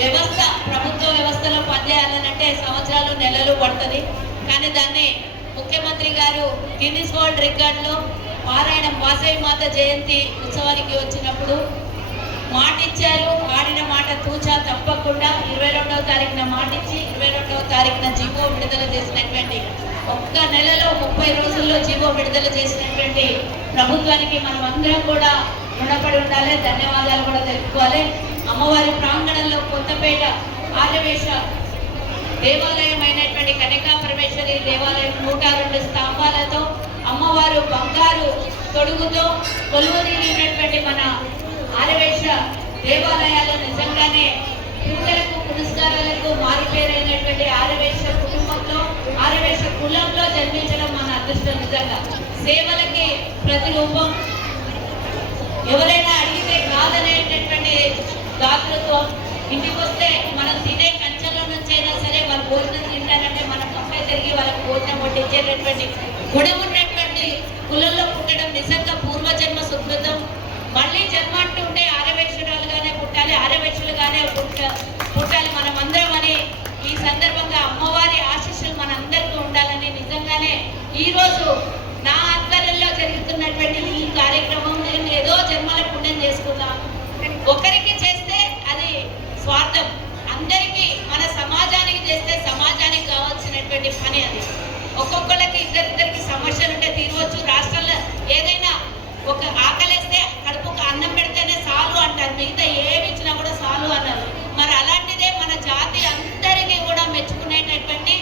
వ్యవస్థ ప్రభుత్వ వ్యవస్థలో పనిచేయాలనంటే సంవత్సరాలు నెలలు పడుతుంది. కానీ దాన్ని ముఖ్యమంత్రి గారు గిన్నిస్ వరల్డ్ రికార్డులో పారాయణం వాసవి మాత జయంతి ఉత్సవానికి వచ్చినప్పుడు మాటిచ్చారు. ఆడిన మాట తూచా తప్పకుండా 22వ తారీఖున మాటిచ్చి 22వ తారీఖున జీవో విడుదల చేసినటువంటి ఒక్క నెలలో 30 రోజుల్లో జీవో విడుదల చేసినటువంటి ప్రభుత్వానికి మనం అందరం కూడా రుణపడి ఉండాలి. ధన్యవాదాలు కూడా తెలుపుకోవాలి. అమ్మవారి ప్రాంగణంలో కొత్తపేట ఆర్యవేశ దేవాలయం అయినటువంటి కనికా పరమేశ్వరి దేవాలయం 102 స్తంభాలతో అమ్మవారు బంగారు తొడుగుతో కొలువుదీరినటువంటి మన ఆర్యవేశ దేవాలయాలు నిజంగానే పూజలకు పురస్కారాలకు మారిపేరైనటువంటి ఆర్యవేశ కుటుంబంలో ఆర్యవేశ కులంలో జన్మించడం మన అదృష్టం. నిజంగా సేవలకి ప్రతిరూపం. ఎవరైనా అడిగితే కాదనేటటువంటి దాతృత్వం. ఇంటికి వస్తే మనం తినే కంచెలో నుంచి అయినా సరే వాళ్ళు భోజనం తింటారంటే మనం పక్కన తిరిగి వాళ్ళకి భోజనం పట్టించేటటువంటి గుణం ఉన్నటువంటి కులంలో పుట్టడం నిజంగా పూర్వజన్మ సుకృతం. మళ్ళీ జన్మ అంటుంటే ఆర్యవేశ్వరాలుగానే పుట్టాలి, ఆర్యవేశ్వరులుగానే పుట్టాలి మనమందరం అని ఈ సందర్భంగా అమ్మవారి ఆశీస్సులు మనందరికీ ఉండాలని నిజంగానే ఈరోజు నా ఆధ్వర్యంలో జరుగుతున్నటువంటి ఈ కార్యక్రమం నేను ఏదో జన్మల పుణ్యం చేసుకుందాం. ఒకరికి చేస్తే అది స్వార్థం, అందరికీ మన సమాజానికి చేస్తే సమాజానికి కావాల్సినటువంటి పని అది. ఒక్కొక్కరికి ఇద్దరిద్దరికి సమస్యలు ఉంటే తీరవచ్చు. రాష్ట్రంలో ఏదైనా ఒక ఆకలేస్తే కడుపుకు అన్నం పెడితేనే చాలు అంటారు, మిగతా ఏమి ఇచ్చినా కూడా చాలు అన్నారు. మరి అలాంటిదే మన జాతి అందరినీ కూడా మెచ్చుకునేటటువంటి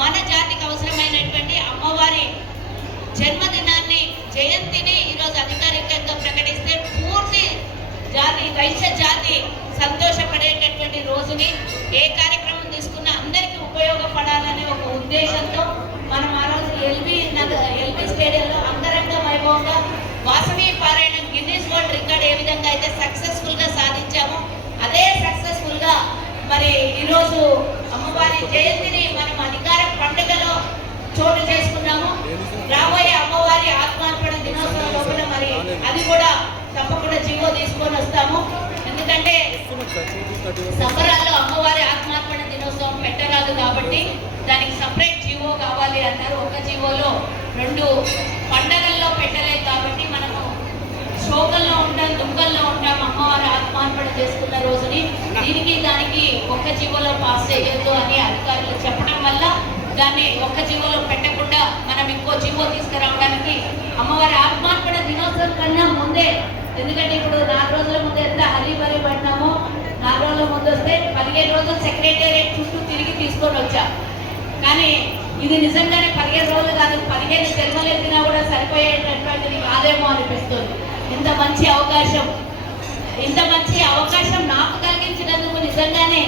మన జాతికి అవసరమైనటువంటి అమ్మవారి జన్మదినాన్ని జయంతిని ఈరోజు అధికారికంగా ప్రకటిస్తే పూర్తి జాతి వైశ్య జాతి సంతోషపడేటటువంటి రోజుని ఏ కార్యక్రమం తీసుకున్నా అందరికీ ఉపయోగపడాలనే ఒక ఉద్దేశంతో మనం ఆ రోజు ఎల్బీ స్టేడియంలో అంగరంగ వైభవంగా వాసవి పారాయణం గిన్నిస్ వరల్డ్ రికార్డ్ ఏ విధంగా అయితే సక్సెస్ఫుల్ గా సాధించామో అదే సక్సెస్ఫుల్ గా మరి ఈరోజు అమ్మవారి జయంతిని మనం అధికార పండుగలో చోటు చేసుకున్నాము. రాబోయే అమ్మవారి ఆత్మార్పణ దినోత్సవం లోపల మరి అది కూడా తప్పకుండా జీవో తీసుకొని వస్తాము. ఎందుకంటే సంబరాల్లో అమ్మవారి ఆత్మార్పణ దినోత్సవం పెట్టరాదు కాబట్టి దానికి సపరేట్ జీవో కావాలి అన్నారు. ఒక జీవోలో 2 పండగల్లో పెట్టలేదు కాబట్టి మనము శోకంలో ఉంటాం, దుఃఖంలో ఉంటాం. అమ్మవారి ఆత్మార్పణ చేసుకున్న రోజుని దీనికి దానికి ఒక్క జీవోలో పాస్ చేయొద్దు అని అధికారులు చెప్పడం వల్ల దాన్ని ఒక్క జీవోలో పెట్టకుండా మనం ఇంకో జీవో తీసుకురావడానికి అమ్మవారి ఆత్మార్పణ దినోత్సవం కన్నా ముందే, ఎందుకంటే ఇప్పుడు 4 రోజుల ముందు ఎంత హరిబరి పడినామో 4 రోజుల ముందు వస్తే 15 రోజులు సెక్రటేరియట్ చుట్టూ తిరిగి తీసుకొని వచ్చాం. కానీ ఇది నిజంగానే 15 రోజులు కాదు, 15 జన్మలు ఎత్తినా కూడా సరిపోయేటటువంటిది కాదేమో అనిపిస్తుంది. ఇంత మంచి అవకాశం నాకు కలిగించినందుకు నిజంగానే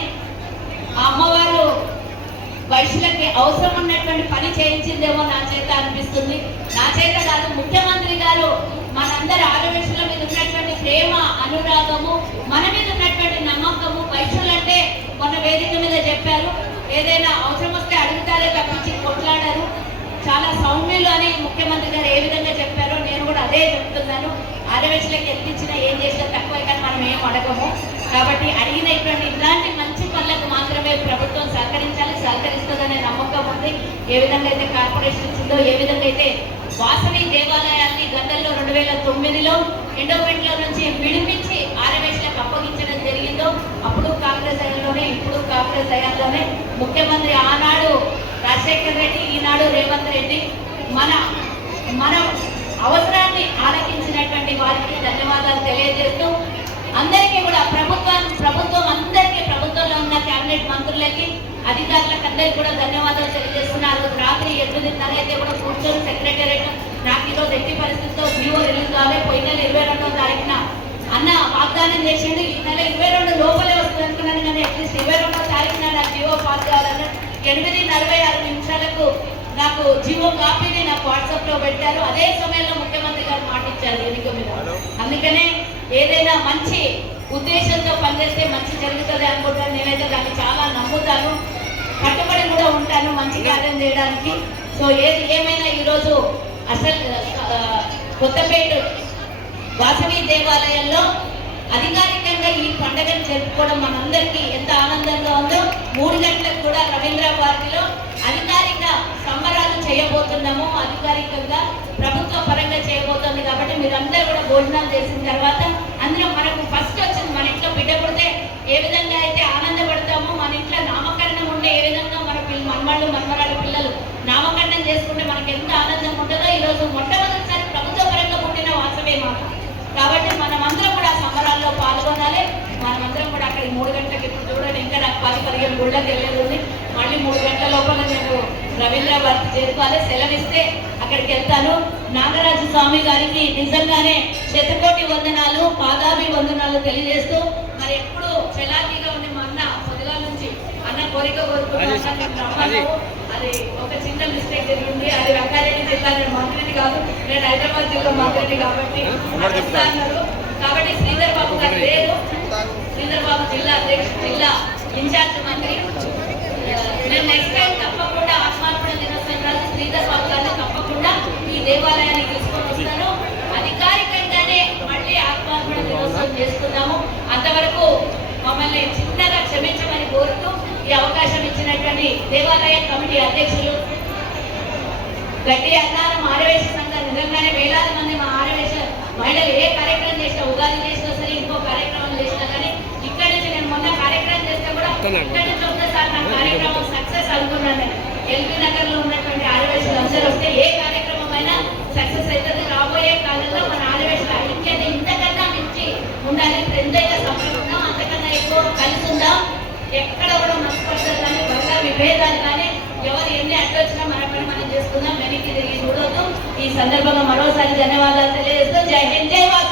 ఆ అమ్మవారు వైశ్యులకి అవసరం ఉన్నటువంటి పని చేయించిందేమో నా చేత అనిపిస్తుంది. నా చేత కాదు, ముఖ్యమంత్రి గారు మనందరి ఆర్యవేశ్యుల మీద ఉన్నటువంటి ప్రేమ, అనురాగము, మన మీద ఉన్నటువంటి నమ్మకము. వైశ్యులంటే మొన్న వేదిక మీద చెప్పారు, ఏదైనా అవసరం వస్తే అడుగుతారే తప్పించి కొట్లాడారు. చాలా సౌమ్యులు అని ముఖ్యమంత్రి గారు ఏ విధంగా చెప్పారో నేను కూడా అదే చెప్తున్నాను. ఆర్యవేశ్యులకి ఎత్తించినా ఏం చేసినా తక్కువే, కానీ మనం ఏం అడగము. కాబట్టి అడిగినటువంటి ఇలాంటి మంచి పనులకు మాత్రమే ప్రభుత్వం సహకరిస్తుందనే నమ్మకం ఉంది. ఏ విధంగా అయితే కార్పొరేషన్ ఇచ్చిందో, ఏ విధంగా అయితే వాసవి దేవాలయాల్ని గతంలో 2009లో ఎండోమెంట్లో నుంచి విడిపించి ఆర్యవేశ్యులకు అప్పగించడం జరిగిందో, అప్పుడు కాంగ్రెస్ హయాంలోనే, ఇప్పుడు కాంగ్రెస్ హయాంలోనే ముఖ్యమంత్రి ఆనాడు రాజశేఖర్ రెడ్డి, ఈనాడు రేవంత్ రెడ్డి మన అవసరాన్ని ఆలకించినటువంటి వారికి ధన్యవాదాలు తెలియజేస్తూ అందరికీ కూడా ప్రభుత్వం అందరికీ, ప్రభుత్వంలో ఉన్న కేబినెట్ మంత్రులకి, అధికారులకు అందరికీ కూడా ధన్యవాదాలు తెలియజేస్తున్నారు. రాత్రి 8:30 అయితే కూడా కూర్చొని సెక్రటేరియట్ నాకు ఈరోజు ఎట్టి పరిస్థితితో జీవో రిలీజ్ కావాలి, పోయిన నెల 22వ తారీఖున అన్న వాగ్దానం చేసిండు, ఈ నెల 22 లోపలే వస్తుంది అనుకున్నాను. కానీ అట్లీస్ట్ 22వ తారీఖున నాకు జీవో పాస్ కావాలన్న 8:46 నిమిషాలకు నాకు జీవో కాపీని నాకు వాట్సాప్లో పెట్టారు. అదే సమయంలో ముఖ్యమంత్రి గారు మాటిచ్చారు ఎన్నిక మీద. అందుకనే ఏదైనా మంచి ఉద్దేశంతో పనిచేస్తే మంచి జరుగుతుంది అనుకుంటాను. నేనైతే దాన్ని చాలా నమ్ముతాను, కట్టుబడి కూడా ఉంటాను మంచి కార్యం చేయడానికి. సో ఏమైనా ఈరోజు అసలు కొత్తపేట వాసవి దేవాలయంలో అధికారికంగా ఈ పండుగను జరుపుకోవడం మనందరికీ ఎంత ఆనందంగా ఉందో 3 గంటలకు కూడా రవీంద్ర పార్కులో అధికారిక సంబరాలు చేయబోతున్నాము. అధికారికంగా ప్రభుత్వ పరంగా చేయబోతుంది కాబట్టి మీరందరూ కూడా భోజనాలు చేసిన తర్వాత అందులో మనకు ఫస్ట్ వచ్చింది మన ఇంట్లో బిడ్డ పుడితే ఏ విధంగా అయితే ఆనందపడతామో మన ఇంట్లో నామకరణం ఉంటే ఏ విధంగా మన మనవాళ్ళు మనవరాళ్ళ పిల్లలు నామకరణం చేసుకుంటే మనకి ఎంత ఆనందం ఉంటుందో ఈరోజు మొట్టమొదటిసారి ప్రభుత్వ పరంగా పుట్టిన వాసవే మాత కాబట్టి మనమందరం కూడా సంబరాల్లో పాల్గొనాలి. మనమందరం కూడా అక్కడికి 3 గంటలకు ఇప్పుడు చూడండి ఇంకా నాకు 10-15 గుళ్ళకి వెళ్ళేది ఉంది. మళ్ళీ 3 గంటల లోపల నేను రవీంద్ర భారతి చేరుకోవాలి. సెలవిస్తే అక్కడికి వెళ్తాను. నాగరాజు స్వామి గారికి నిజంగానే శతకోటి వందనాలు పాదాభి వందనాలు తెలియజేస్తూ మరి ఎప్పుడు చలాకీగా ఉండే మా అన్న పొద్దుగా నుంచి అన్న కోరిక కోరుకుంటున్నాను. అది ఒక చిన్న మిస్టేక్ జరిగింది. అది రంగారెడ్డి జిల్లా, నేను మంత్రిని కాదు, నేను హైదరాబాద్ జిల్లా మంత్రిని కాబట్టి కాబట్టి శ్రీధర్ బాబు గారు లేదు. శ్రీధర్ బాబు జిల్లా అధ్యక్షుడు, జిల్లా ఇన్ఛార్జ్ మంత్రి. నేను నెక్స్ట్ టైం తప్పకుండా ఆత్మార్పణ దినోత్సవం రోజు శ్రీధర్ బాబు గారిని తప్పకుండా ఈ దేవాలయానికి తీసుకొని వస్తాను. అధికారికంగానే మళ్ళీ ఆత్మార్పణ దినోత్సవం చేసుకుందాము. అంతవరకు మమ్మల్ని చిన్నగా క్షమించమని కోరుతూ ఈ అవకాశం ఇచ్చినటువంటి దేవాలయ కమిటీ అధ్యక్షులు గట్టి అన్నారం ఆరవేశ సంఘం నిజంగానే వేలాది మంది మా ఆరవేశ మహిళలు ఏ కార్యక్రమం చేసినా, ఉగాది చేసినా సరే ఇంకో కార్యక్రమం చేసినా కానీ ఇక్కడి నుంచి నేను మొన్న కార్యక్రమం చేస్తే కూడా ఇక్కడి నుంచి ఒకసారి నా కార్యక్రమం సక్సెస్ అనుకున్నాను. ఎల్బీ నగర్ లో ఉన్నటువంటి ఆరవేశలు అందరూ వస్తే ఏ కార్యక్రమం అయినా సక్సెస్ అవుతుంది. రాబోయే కాలంలో మన ఆరవేశల ఐక్యత ఇంతకన్నా మించి ఉండాలి. ఎంతైతే సంపద అంతకన్నా ఎక్కువ కలిసి ఉందాం. ఎక్కడ కూడా మనస్పర్ధలు కానీ వర్గ విభేదాలు కానీ ఎవరు ఎన్ని అడ్డొచ్చినా మన పని మనం చేసుకుందాం. వెనక్కి తిరిగి చూడొద్దు. ఈ సందర్భంగా మరోసారి ధన్యవాదాలు తెలియజేస్తూ జై హింద్, జై భారత్.